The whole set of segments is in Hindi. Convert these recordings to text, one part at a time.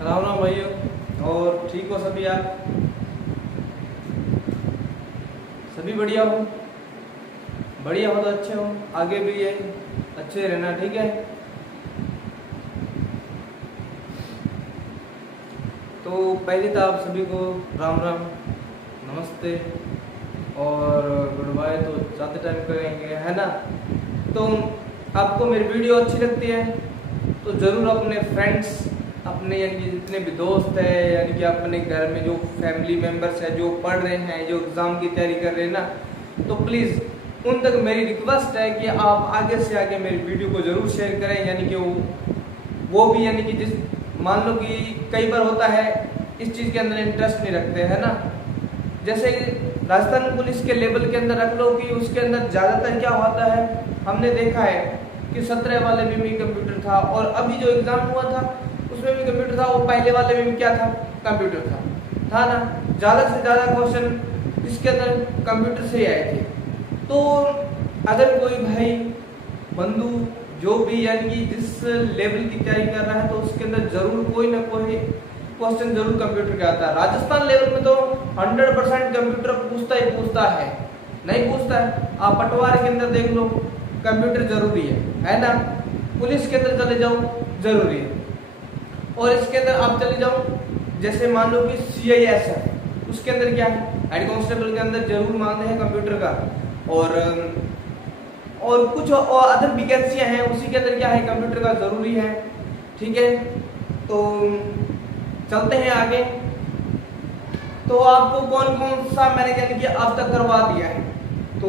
राम राम भाइयों। और ठीक हो सभी आप? सभी बढ़िया हो? बढ़िया हो तो अच्छे हो, आगे भी ये अच्छे रहना, ठीक है। तो पहले तो आप सभी को राम राम, नमस्ते और गुड बाय तो ज़्यादा टाइम करेंगे, है ना। तो आपको मेरी वीडियो अच्छी लगती है तो ज़रूर अपने फ्रेंड्स, अपने यानी कि जितने भी दोस्त हैं, यानी कि अपने घर में जो फैमिली मेम्बर्स हैं जो पढ़ रहे हैं, जो एग्ज़ाम की तैयारी कर रहे हैं ना, तो प्लीज़ उन तक मेरी रिक्वेस्ट है कि आप आगे से आगे मेरी वीडियो को ज़रूर शेयर करें। यानी कि वो भी यानी कि जिस मान लो कि कई बार होता है इस चीज़ के अंदर इंटरेस्ट नहीं रखते हैं ना। जैसे राजस्थान पुलिस के लेवल के अंदर रख लो कि उसके अंदर ज़्यादातर क्या होता है, हमने देखा है कि 17 वाले में कंप्यूटर था और अभी जो एग्ज़ाम हुआ था उसमें भी कंप्यूटर था, वो पहले वाले में भी क्या था, कंप्यूटर था ना। ज़्यादा से ज़्यादा क्वेश्चन इसके अंदर कंप्यूटर से ही आए थे। तो अगर कोई भाई बंधु जो भी यानी कि जिस लेवल की तैयारी कर रहा है तो उसके अंदर जरूर कोई ना कोई क्वेश्चन जरूर कंप्यूटर का आता है। राजस्थान लेवल में तो 100% कंप्यूटर पूछता है, नहीं पूछता है। आप पटवार के अंदर देख लो, कंप्यूटर जरूरी है ना। पुलिस के अंदर चले जाओ, जरूरी है। और इसके अंदर आप चले जाओ, जैसे मान लो कि CIS है, उसके अंदर क्या है, हेड कांस्टेबल के अंदर जरूर मांगते हैं कंप्यूटर का। और कुछ और अदर वैकेंसियां हैं, उसी के अंदर क्या है, कंप्यूटर का जरूरी है, ठीक है। तो चलते हैं आगे। तो आपको कौन कौन सा मैंने यानी कि अब तक करवा दिया है, तो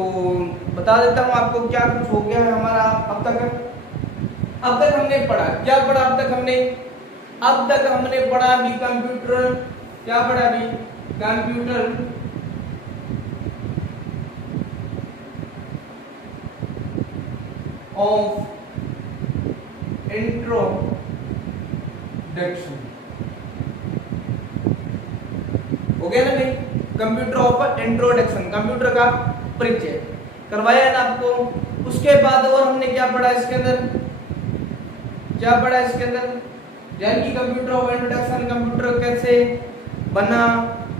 बता देता हूँ आपको क्या कुछ हो गया है हमारा अब तक हमने पढ़ा, क्या पढ़ा अब तक हमने पढ़ा भी कंप्यूटर, क्या पढ़ा भी, कंप्यूटर ऑफ इंट्रोडक्शन, हो गया ना भाई। कंप्यूटर ऑफ इंट्रोडक्शन, कंप्यूटर का परिचय करवाया है ना आपको। उसके बाद और हमने क्या पढ़ा इसके अंदर, यानी कि कंप्यूटर ऑफ इंट्रोडक्शन, कंप्यूटर कैसे बना,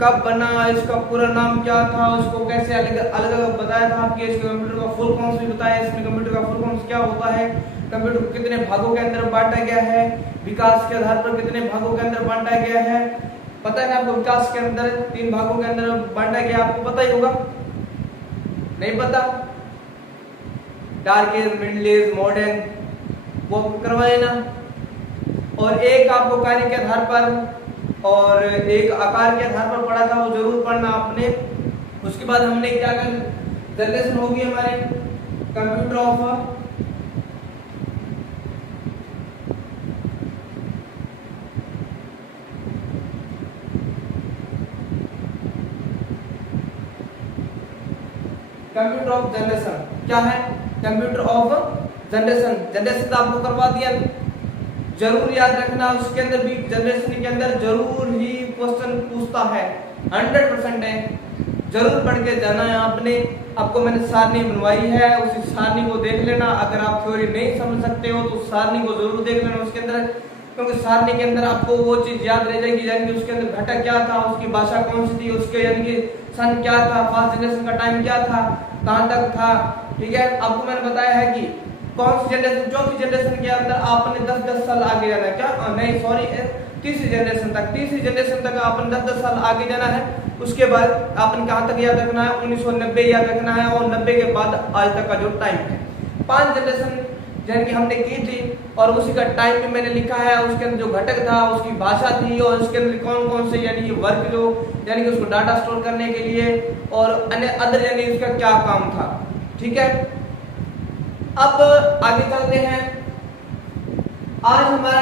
कब बना, इसका पूरा नाम क्या था, उसको कैसे अलग अलग बताया था आपके। इसके कंप्यूटर का फुल फॉर्म भी बताया, इसमें कंप्यूटर का फुल फॉर्म क्या होता है, कंप्यूटर को कितने भागों के अंदर बांटा गया है, विकास के आधार पर कितने भागों के अंदर बांटा गया है, पता है ना आपको। विकास के अंदर 3 भागों के अंदर बांटा गया, आपको पता ही होगा, नहीं पता, dark age, middle age, modern, वो करवाए ना। और एक आपको कार्य के आधार पर और एक आकार के आधार पर पढ़ा था, वो जरूर पढ़ना आपने। उसके बाद हमने क्या कर, जनरेशन होगी हमारे कंप्यूटर ऑफ जनरेशन, क्या है, कंप्यूटर ऑफ जनरेशन तो आपको करवा दिया, जरूर याद रखना। उसके अंदर भी जनरेशन के अंदर जरूर ही क्वेश्चन पूछता है, 100% है, जरूर पढ़ के जाना है आपने। आपको मैंने सारणी बनवाई है, उसी सारणी को देख लेना। अगर आप थ्योरी नहीं समझ सकते हो तो सारणी को जरूर देख लेना उसके अंदर, क्योंकि सारणी के अंदर आपको वो चीज याद रह जाएगी, यानी कि उसके अंदर घटक क्या था, उसकी भाषा कौन सी थी, उसके यानी कि सन क्या था, फर्स्ट जनरेशन का टाइम क्या था, कहां तक था, ठीक है। आपको मैंने बताया है कि कौन सी जनरेशन, चौथी जनरेशन के अंदर आपने 10-10 साल आगे जाना है, क्या नहीं सॉरी, तीसरी जनरेशन तक आपने 10-10 साल आगे जाना है। उसके बाद आपने कहां तक याद रखना है, 1990 याद रखना है, और 90 के बाद आज तक का जो टाइम है, 5 जनरेशन यानी कि हमने की थी। और उसी का टाइम भी मैंने लिखा है, उसके अंदर जो घटक था, उसकी भाषा थी, और उसके अंदर कौन कौन से यानी कि वर्क जो यानी कि उसको डाटा स्टोर करने के लिए और अन्य अदर यानी उसका क्या काम था, ठीक है। अब आगे चलते हैं। आज हमारा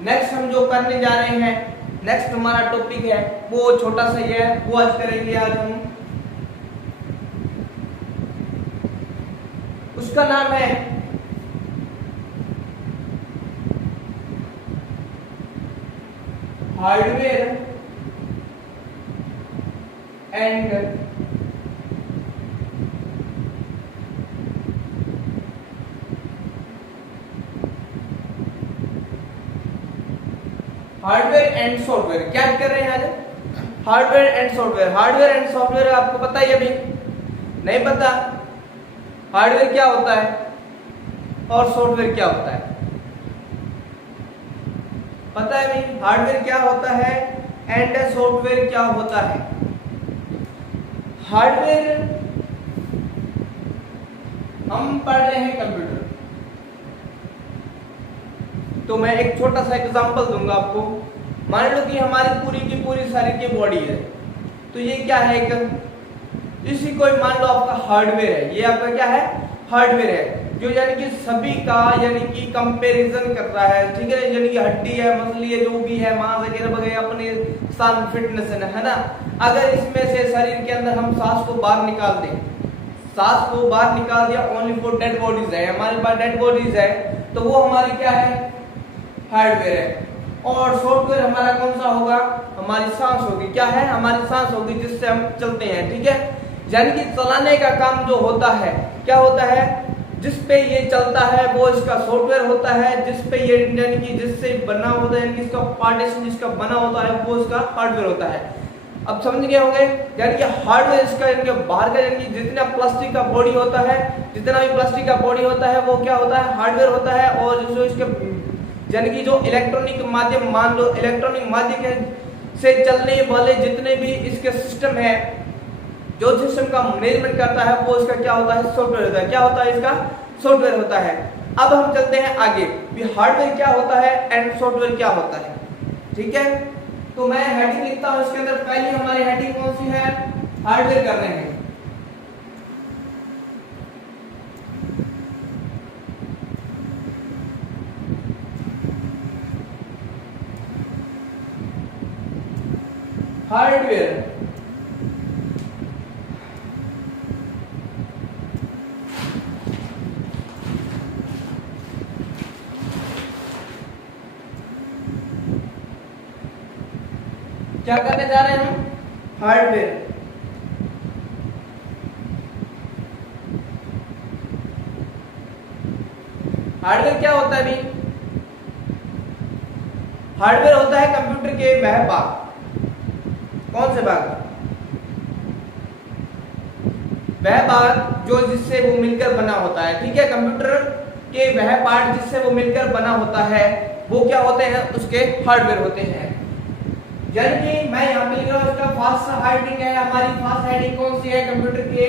नेक्स्ट हम जो करने जा रहे हैं, नेक्स्ट हमारा टॉपिक है वो छोटा सा ही है, वो आज करेंगे आज हम। उसका नाम है hardware and hardware and software क्या कर रहे हैं आज? Hardware and software. Hardware and software आपको पता ही अभी नहीं पता? हार्डवेयर क्या होता है और सॉफ्टवेयर क्या होता है? पता है भाई हार्डवेयर क्या होता है एंड सॉफ्टवेयर क्या होता है? हार्डवेयर हम पढ़ रहे हैं कंप्यूटर, तो मैं एक छोटा सा एग्जांपल दूंगा आपको। मान लो कि हमारी पूरी की पूरी शरीर की बॉडी है, तो ये क्या है? एक इसी कोई मान लो आपका हार्डवेयर है, ये आपका क्या है? हार्डवेयर है, जो यानी कि सभी का यानी कि कंपैरिजन कर रहा है, ठीक है? यानी कि हड्डी है, मसली है, जो भी है, मांस वगैरह वगैरह अपने साथ फिटनेस है ना। अगर इसमें से शरीर के अंदर हम सांस को बाहर निकाल दें, सांस को बाहर निकाल दिया, ओनली फॉर डेड बॉडीज है, हमारे पास डेड बॉडीज है, तो वो हमारी क्या है? हार्डवेयर है। और सॉफ्टवेयर हमारा कौन सा होगा? हमारी सांस होगी। क्या है? हमारी सांस होगी, जिससे हम चलते हैं, ठीक है? यानी कि चलाने का काम जो होता है, क्या होता है? जिस पे ये चलता है वो इसका सॉफ्टवेयर होता है, जिस पे ये यानी कि जिससे बना होता है, यानी कि इसका पार्टीशन जिसका बना होता है वो इसका हार्डवेयर होता है। अब समझ गए होंगे? यानी कि हार्डवेयर इसका यानी कि बाहर का यानी कि जितना प्लास्टिक का बॉडी होता है, जितना भी प्लास्टिक का बॉडी होता है वो क्या होता है? हार्डवेयर होता है। और जो इसके यानी कि जो इलेक्ट्रॉनिक माध्यम, मान लो इलेक्ट्रॉनिक माध्यम से चलने वाले जितने भी इसके सिस्टम है, जो सिस्टम का मैनेजमेंट करता है वो इसका क्या होता है? सॉफ्टवेयर होता है। क्या होता है? इसका सॉफ्टवेयर होता है। अब हम चलते हैं आगे कि हार्डवेयर क्या होता है एंड सॉफ्टवेयर क्या होता है, ठीक है? तो मैं हेडिंग लिखता हूं, इसके अंदर पहली हमारी हेडिंग कौन सी है? हार्डवेयर कर रहे हैं। हार्डवेयर क्या करने जा रहे हैं हम? हार्डवेयर। हार्डवेयर क्या होता है अभी? हार्डवेयर होता है कंप्यूटर के वह भाग। कौन से भाग? वह भाग जो जिससे वो मिलकर बना होता है, ठीक है? कंप्यूटर के वह पार्ट जिससे वो मिलकर बना होता है वो क्या होते हैं? उसके हार्डवेयर होते हैं। यानी कि मैं यहाँ पे लिख रहा हूँ, इसका फास्ट हेडिंग है, हमारी फास्ट हेडिंग कौन सी है? कंप्यूटर के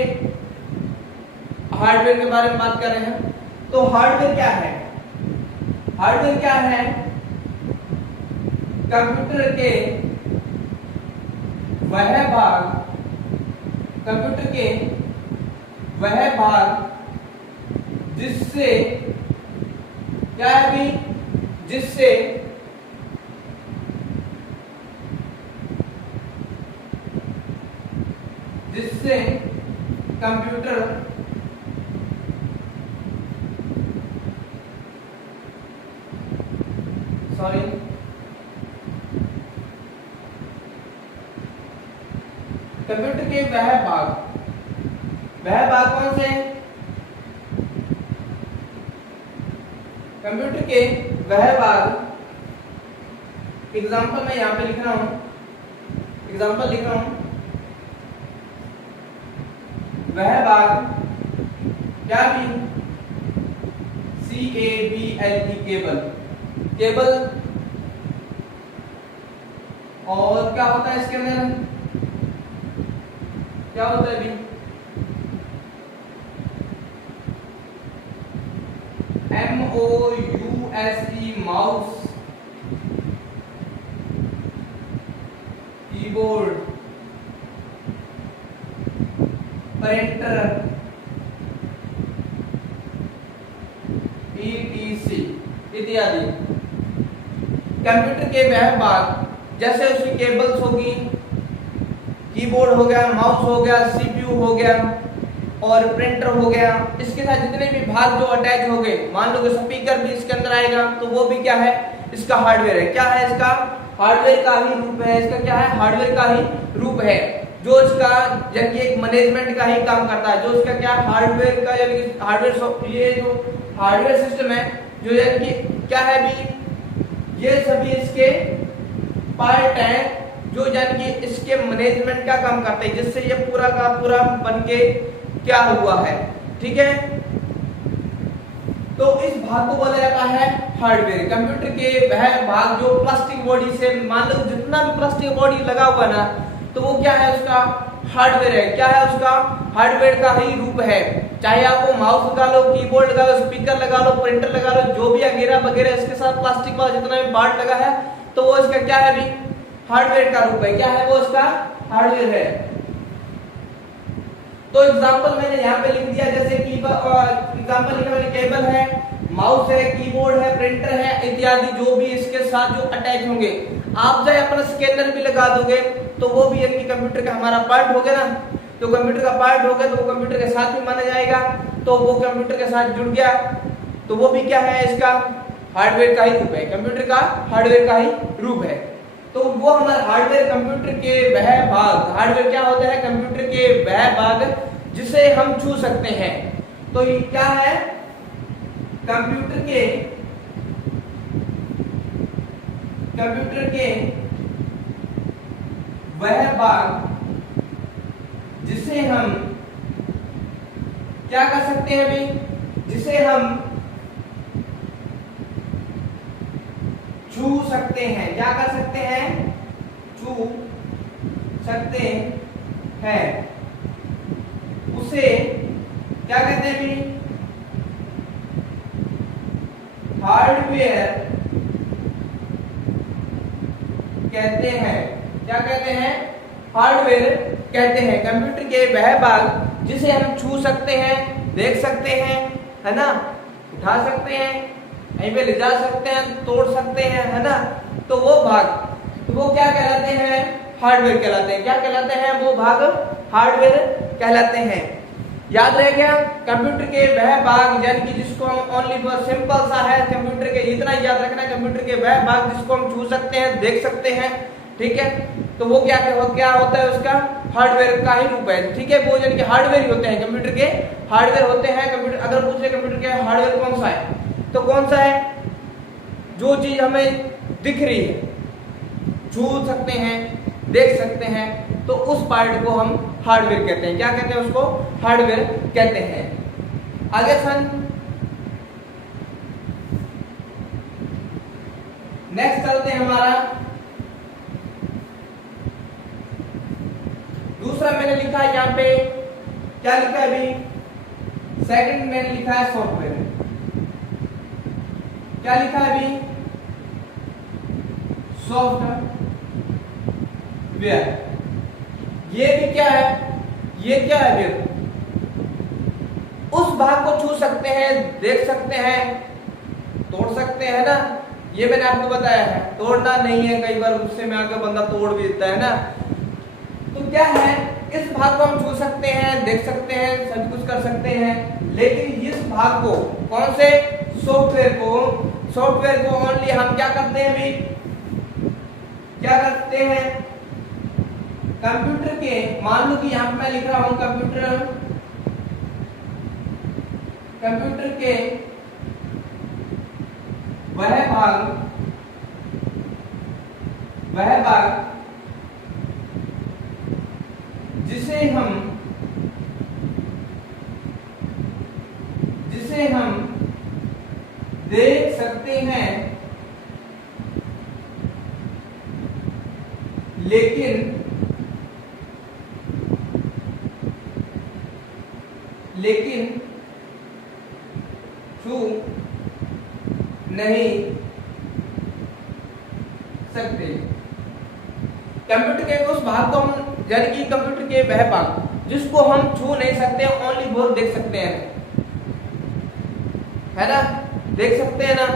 हार्डवेयर के बारे में बात कर रहे हैं। तो हार्डवेयर क्या है? हार्डवेयर क्या है? कंप्यूटर के वह भाग, कंप्यूटर के वह भाग जिससे क्या है भी? जिससे कंप्यूटर कंप्यूटर के वह भाग कौन से? कंप्यूटर के वह भाग, एग्जाम्पल मैं यहां पे लिख रहा हूं, एग्जाम्पल लिख रहा हूं, वह भाग क्या भी? CABLE cable, cable. और क्या होता है इसके अंदर? क्या होता है अभी? MOUSE mouse, keyboard, printer, ETC इत्यादि। कंप्यूटर के वह भाग जैसे उसकी केबल्स होगी, कीबोर्ड हो गया, माउस हो गया, CPU हो गया और प्रिंटर हो गया, इसके साथ जितने भी भाग जो अटैच हो गए, मान लो कि स्पीकर भी इसके अंदर आएगा, तो वो भी क्या है? इसका हार्डवेयर है। क्या है? इसका हार्डवेयर का ही रूप है। इसका क्या है? हार्डवेयर का ही रूप है, जो इसका यानी एक मैनेजमेंट का ही काम करता है, जो इसका क्या? हार्डवेयर का यानी कि हार्डवेयर, ये जो हार्डवेयर सिस्टम है, जो यानी कि क्या है भी? ये सभी इसके पार्ट है जो यानी कि इसके मैनेजमेंट का काम करते हैं, जिससे ये पूरा का पूरा बन के क्या हुआ है। ठीक है, तो इस भाग को बोला जाता है हार्डवेयर। कंप्यूटर के वह भाग जो प्लास्टिक बॉडी से, मान लो जितना भी प्लास्टिक बॉडी लगा हुआ ना, तो वो क्या है, उसका हार्डवेयर है। क्या है, उसका हार्डवेयर का ही रूप है। चाहे आपको माउस लगा लो, कीबोर्ड लगा लो, स्पीकर लगा लो, प्रिंटर लगा लो, जो भी वगैरह वगैरह इसके साथ प्लास्टिक वाला जितना भी पार्ट लगा है, तो वो इसका क्या है, अभी हार्डवेयर का रूप है। क्या है, वो इसका हार्डवेयर है। तो एग्जांपल मैंने यहाँ पे लिख दिया, जैसे कि एग्जांपल लिखा मैंने, केबल है, माउस है, कीबोर्ड है, प्रिंटर है इत्यादि, जो भी इसके साथ जो अटैच होंगे। आप चाहे अपना स्कैनर भी लगा दोगे तो वो भी यानी कंप्यूटर का हमारा पार्ट हो गया ना, तो कंप्यूटर का पार्ट हो गया तो वो कंप्यूटर के साथ ही माना जाएगा। तो वो कंप्यूटर के साथ जुड़ गया तो वो भी क्या है, इसका हार्डवेयर का ही रूप है, कंप्यूटर का हार्डवेयर का ही रूप है। तो वो हमारा हार्डवेयर कंप्यूटर के वह भाग, हार्डवेयर क्या होता है, कंप्यूटर के वह भाग जिसे हम छू सकते हैं। तो ये क्या है, कंप्यूटर के वह भाग जिसे हम क्या कर सकते हैं, अभी जिसे हम छू सकते हैं। क्या कर सकते हैं, छू सकते हैं, उसे क्या कहते हैं, अभी हार्डवेयर कहते हैं। क्या कहते हैं, हार्डवेयर कहते हैं। कंप्यूटर के वह भाग जिसे हम छू सकते हैं, देख सकते हैं, है ना, उठा सकते हैं, यहीं पे ले जा सकते हैं, तोड़ सकते हैं, है ना, तो वो भाग, तो वो क्या कहलाते हैं, हार्डवेयर कहलाते हैं। क्या कहलाते हैं, वो भाग हार्डवेयर कहलाते हैं। याद रह गया, कंप्यूटर के वह भाग यानी कि जिसको हम ओनली सिंपल सा है, कंप्यूटर के इतना याद रखना, कंप्यूटर के वह भाग जिसको हम छू सकते हैं, देख सकते हैं। ठीक है, तो वो क्या होता है, उसका हार्डवेयर का ही रूप है। ठीक है, वो यानी कि हार्डवेयर ही होते हैं, कंप्यूटर के हार्डवेयर होते हैं। कंप्यूटर अगर पूछे कंप्यूटर के हार्डवेयर कौन सा है, तो कौन सा है, जो चीज हमें दिख रही है, छू सकते हैं, देख सकते हैं, तो उस पार्ट को हम हार्डवेयर कहते हैं। क्या कहते हैं, उसको हार्डवेयर कहते हैं। आगे सन नेक्स्ट चलते हैं, हमारा दूसरा मैंने लिखा है यहाँ पे, क्या लिखा है, अभी सेकंड मैंने लिखा है सॉफ्टवेयर। क्या लिखा है, अभी सॉफ्टवेयर। ये भी क्या है, ये क्या है, फिर उस भाग को छू सकते हैं, देख सकते हैं, तोड़ सकते हैं ना। ये मैंने आपको बताया है, तोड़ना नहीं है, कई बार गुस्से में आकर बंदा तोड़ भी देता है ना। तो क्या है, इस भाग को हम छू सकते हैं, देख सकते हैं, सब कुछ कर सकते हैं, लेकिन इस भाग को, कौन से, सॉफ्टवेयर को ओनली हम क्या करते हैं, अभी क्या करते हैं, कंप्यूटर के, मान लो कि यहां पे मैं लिख रहा हूं कंप्यूटर के वह भाग जिसे हम देख सकते हैं, लेकिन छू नहीं सकते। कंप्यूटर के उस भाग को हम, यानी कि कंप्यूटर के वह भाग जिसको हम छू नहीं सकते, ओनली वो देख सकते हैं, है ना, देख सकते हैं ना।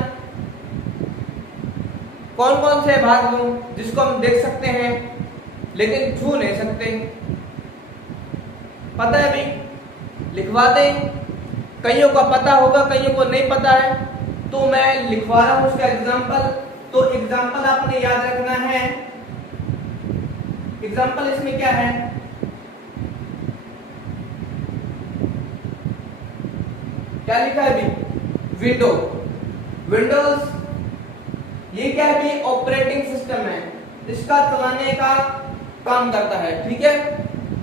कौन कौन से भाग हो जिसको हम देख सकते हैं लेकिन छू नहीं सकते, पता है, अभी लिखवा दें। कईयों को पता होगा, कईयों को नहीं पता है, तो मैं लिखवा रहा हूं उसका एग्जांपल। तो एग्जांपल आपने याद रखना है। एग्जांपल इसमें क्या है, क्या लिखा है, अभी विंडोज। ये क्या है, ऑपरेटिंग सिस्टम है। इसका चलाने का काम करता है, ठीक है।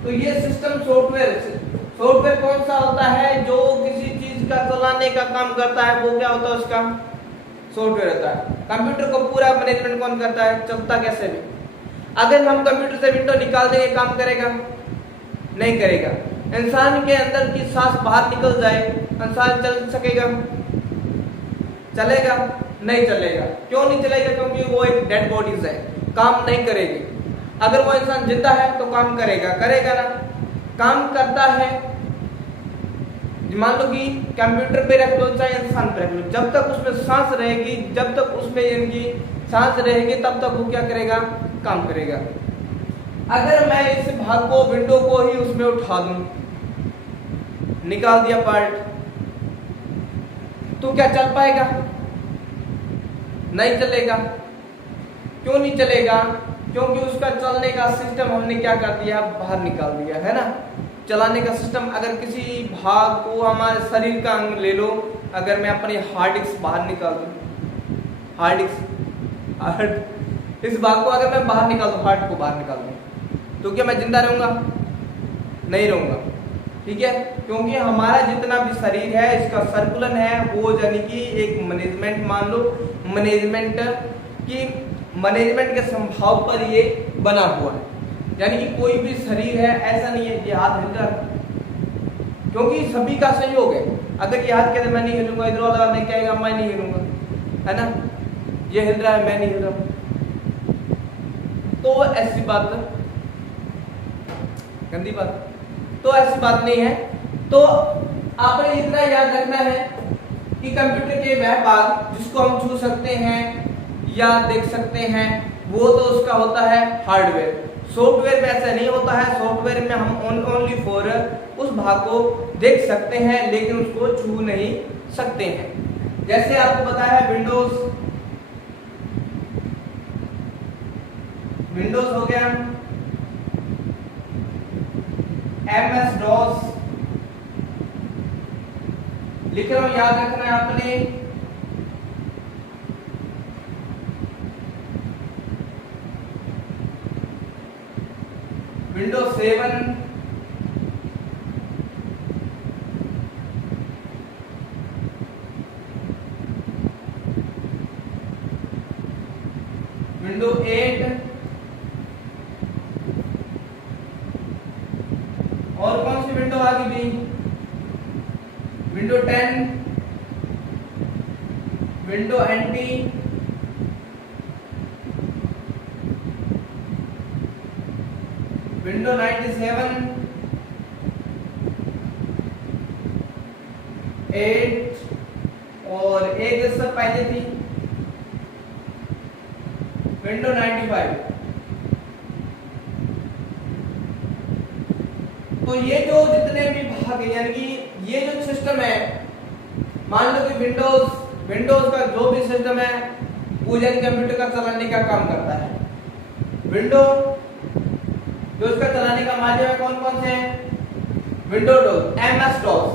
तो ये सिस्टम सॉफ्टवेयर कौन सा होता है जो किसी चीज का चलाने का काम करता है, वो क्या होता है, उसका सॉफ्टवेयर होता है। कंप्यूटर को पूरा मैनेजमेंट कौन करता है, चलता कैसे भी। अगर हम कंप्यूटर से विंडो निकाल देंगे, काम करेगा, नहीं करेगा। इंसान के अंदर की सांस बाहर निकल जाए, इंसान चल सकेगा, चलेगा, नहीं चलेगा। क्यों नहीं चलेगा, क्योंकि वो एक डेड बॉडीज है, काम नहीं करेगी। अगर वो इंसान जिंदा है तो काम करेगा, करेगा ना, काम करता है। मान लो कि कंप्यूटर पे रख लो चाहे इंसान पे रख लो, जब तक उसमें सांस रहेगी, जब तक उसमें इनकी सांस रहेगी, तब तक वो क्या करेगा, काम करेगा। अगर मैं इस भाग को, विंडो को ही उसमें उठा दूं, निकाल दिया पार्ट, तो क्या चल पाएगा, नहीं चलेगा। क्यों नहीं चलेगा, क्योंकि उसका चलने का सिस्टम हमने क्या कर दिया, बाहर निकाल दिया है ना। चलाने का सिस्टम, अगर किसी भाग को, हमारे शरीर का अंग ले लो, अगर मैं अपनी हार्ड डिस्क बाहर निकाल दूं, हार्ड डिस्क, इस भाग को अगर मैं बाहर निकाल दूं, हार्ट को बाहर निकाल दूं, तो क्या मैं जिंदा रहूंगा, नहीं रहूंगा, ठीक है। क्योंकि हमारा जितना भी शरीर है, इसका सर्कुलन है, वो यानी कि एक मैनेजमेंट, मान लो मैनेजमेंट की, मैनेजमेंट के संभाव पर ये बना हुआ है। यानी कि कोई भी शरीर है, ऐसा नहीं है ये हाथ हिल रहा है, क्योंकि सभी का सहयोग है। अगर ये हाथ कहते मैं नहीं हिलूंगा, इधर वाला नहीं कहेगा मैं नहीं हिलूंगा, है ना, ये हिल रहा है, मैं नहीं हिल रहा, तो ऐसी बात, गंदी बात, तो ऐसी बात नहीं है। तो आपने इतना याद रखना है कि कंप्यूटर के वह भाग जिसको हम छू सकते हैं या देख सकते हैं, वो तो उसका होता है हार्डवेयर। सॉफ्टवेयर में ऐसा नहीं होता है। सॉफ्टवेयर में हम ओनली फॉर उस भाग को देख सकते हैं, लेकिन उसको छू नहीं सकते हैं। जैसे आपको पता है विंडोज हो गया, MS DOS लिख रहा हूं, याद रखना है आपने। विंडोज 7, विंडोज 8, और कौन सी विंडो आ गई भी, विंडो 10, विंडो NT, विंडो 97, 8, और एक इससे पहले थी विंडो 95। तो ये जो जितने भी भाग हैं, यानी कि ये जो सिस्टम है, मान लो कि विंडोज का जो भी सिस्टम है, वो यानी कंप्यूटर का चलाने का काम करता है। विंडो जो इसका चलाने का माध्यम है, कौन कौन से हैं, विंडोज, MS DOS।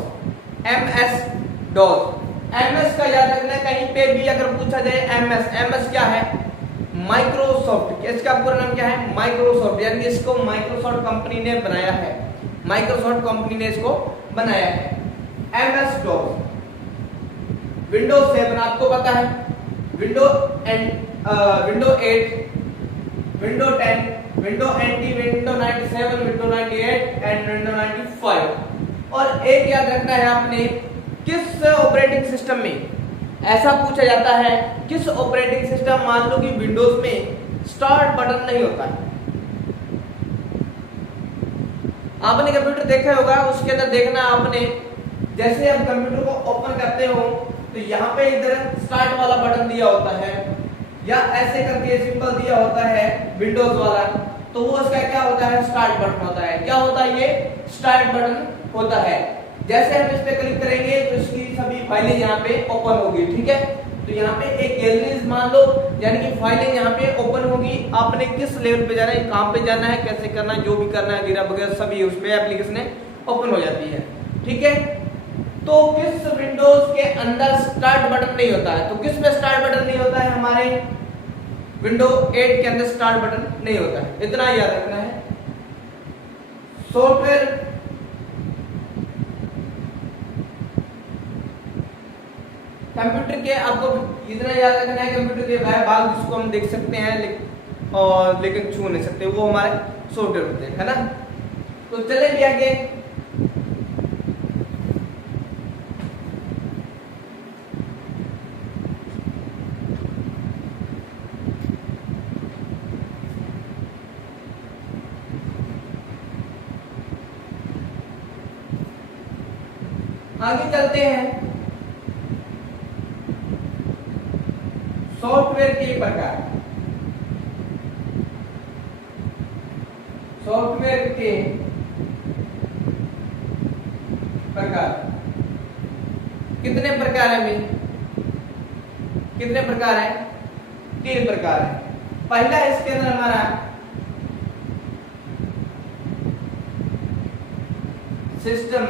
MS का याद रखना, कहीं पे भी अगर पूछा जाए MS क्या है, माइक्रोसॉफ्ट, इसका पूरा नाम क्या है, माइक्रोसॉफ्ट, यानी इसको माइक्रोसॉफ्ट कंपनी ने बनाया है, माइक्रोसॉफ्ट कंपनी ने इसको बनाया है। MS DOS, विंडोज 7 आपको पता है, window 8, window 10, window NT, window 97, window 98 and window 95। और एक याद रखना है आपने, किस ऑपरेटिंग सिस्टम में, ऐसा पूछा जाता है, किस ऑपरेटिंग सिस्टम, मान लो कि विंडोज में स्टार्ट बटन नहीं होता है। आपने कंप्यूटर देखा होगा, उसके अंदर देखना आपने, जैसे आप कंप्यूटर को ओपन करते हो तो यहाँ पे इधर स्टार्ट वाला बटन दिया होता है, या ऐसे करके सिंपल दिया होता है विंडोज वाला, तो वो इसका क्या होता है, स्टार्ट बटन होता है। क्या होता है, ये स्टार्ट बटन होता है। जैसे हम इस पे क्लिक करेंगे तो इसकी सभी फाइलें यहाँ पे ओपन होगी, ठीक है। तो यहाँ पे एक गैलरी मान लो, यानी कि फाइलें यहाँ पे ओपन होगी। आपने किस लेवल पे जाना है, कहाँ पे जाना है, कैसे करना है, जो भी करना है वगैरह वगैरह सभी उस पे एप्लीकेशन ओपन हो जाती है, ठीक है। तो किस विंडोज के अंदर स्टार्ट बटन नहीं होता है, तो किस में स्टार्ट बटन नहीं होता है, हमारे विंडो 8 के अंदर स्टार्ट बटन नहीं होता है, इतना याद रखना है। सॉफ्टवेयर कंप्यूटर के आपको इतना याद रखना है, कंप्यूटर के वह भाग जिसको हम देख सकते हैं और लेकिन छू नहीं सकते, वो हमारे सॉफ्टवेयर होते हैं, है ना। तो चले भी आगे। आगे चलते हैं। सॉफ्टवेयर के प्रकार, सॉफ्टवेयर के प्रकार कितने प्रकार है भाई? कितने प्रकार है? 3 प्रकार है। पहला इसके अंदर हमारा सिस्टम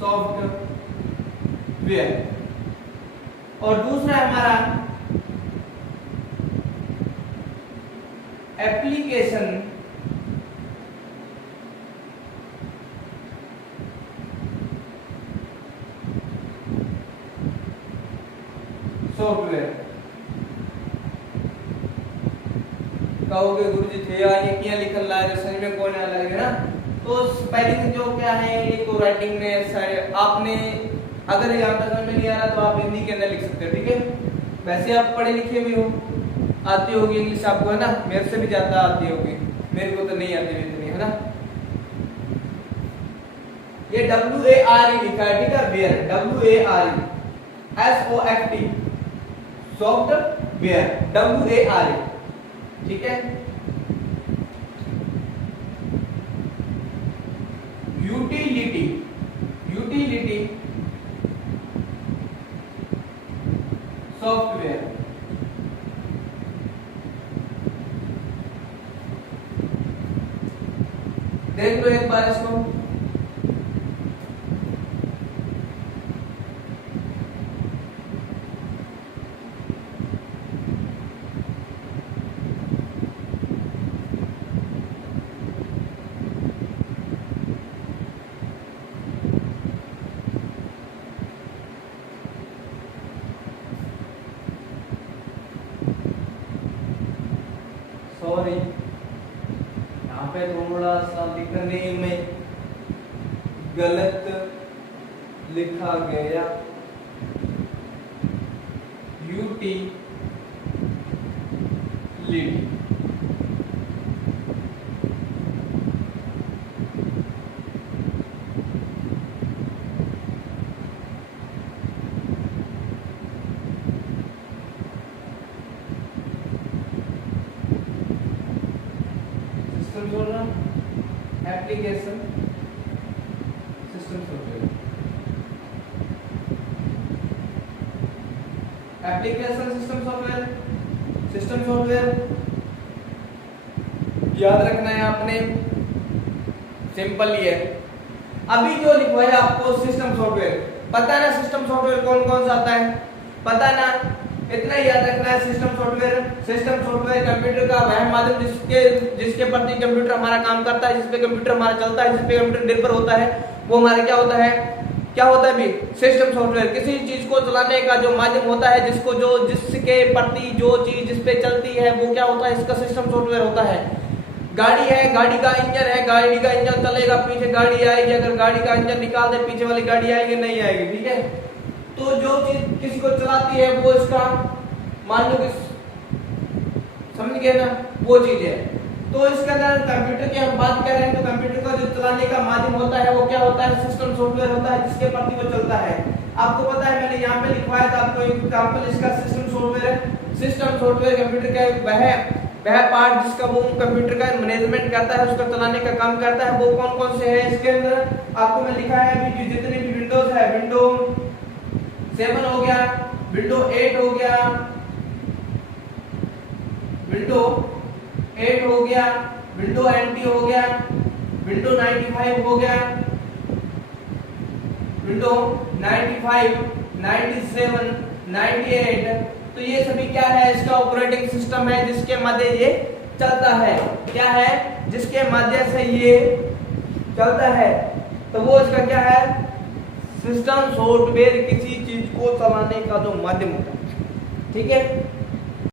सॉफ्टवेयर और दूसरा है हमारा एप्लीकेशन सॉफ्टवेयर। कहोगे गुरुजी थे या ये क्या लिखल रहा है, समझ में कौन आ लगेगा ना। तो स्पेलिंग जो क्या है, एक राइटिंग में आपने अगर यहाँ पर समझ में नहीं आ रहा तो आप हिंदी के अंदर लिख सकते हो, ठीक है। वैसे आप पढ़े लिखे भी हो, आती होगी इंग्लिश आपको, है ना। मेरे से भी ज्यादा आती होगी, मेरे को तो नहीं आती इतनी, है ना। ये WARE लिखा है, ठीक है। Ware WARE SOFT software WARE, ठीक है। यूटिलिटी सॉफ्टवेयर, देख लो एक बार इसको। सॉरी, यहाँ पे थोड़ा सा लिखने में गलत लिखा गया। Utility application system software, application system software याद रखना है आपने, सिंपल ही है। अभी जो लिखवाया आपको सिस्टम सॉफ्टवेयर, पता है ना सिस्टम सॉफ्टवेयर कौन कौन सा आता है, पता ना। इतना ही याद रखना है, सिस्टम सॉफ्टवेयर कंप्यूटर का वह माध्यम जिसके प्रति कंप्यूटर हमारा काम करता है, जिसपे कंप्यूटर हमारा चलता है, जिसपे कंप्यूटर निर्भर होता है, वो हमारा क्या होता है भी सिस्टम सॉफ्टवेयर। किसी चीज को चलाने का जो माध्यम होता है, जिसके प्रति जो चीज जिसपे चलती है, वो क्या होता है, इसका सिस्टम सॉफ्टवेयर होता है। गाड़ी है, गाड़ी का इंजन है, गाड़ी का इंजन चलेगा, पीछे गाड़ी आएगी, अगर गाड़ी का इंजन निकाल दे पीछे वाली गाड़ी आएगी नहीं आएगी, ठीक है। तो जो चीज किसी को चलाती है वो इसका मान लो कि समझ गए ना, वो चीज है। तो इसके अंदर कंप्यूटर की हम बात कर रहे हैं, तो कंप्यूटर का जो चलाने का माध्यम होता है वो क्या होता है, सिस्टम सॉफ्टवेयर होता है, जिसके प्रति वो चलता है। आपको पता है, मैंने यहाँ पे लिखवाया था आपको एग्जांपल इसका सिस्टम सॉफ्टवेयर है। सिस्टम सॉफ्टवेयर कंप्यूटर का वह पार्ट जिसका वो कंप्यूटर का मैनेजमेंट करता है, उसका चलाने का काम करता है। वो कौन कौन से है इसके अंदर आपको मैं लिखा है अभी, जितने भी विंडोज है, विंडो 7 हो गया, विंडो 8 हो गया, विंडो 8 हो गया, विंडो NT हो गया, विंडो 95 हो गया, विंडो 95, 97, 98, तो ये सभी क्या है, इसका ऑपरेटिंग सिस्टम है जिसके मध्य ये चलता है। क्या है, जिसके माध्यम से ये चलता है, तो वो इसका क्या है, सिस्टम सॉफ्टवेयर किसी चीज को चलाने का जो माध्यम होता है। ठीक है,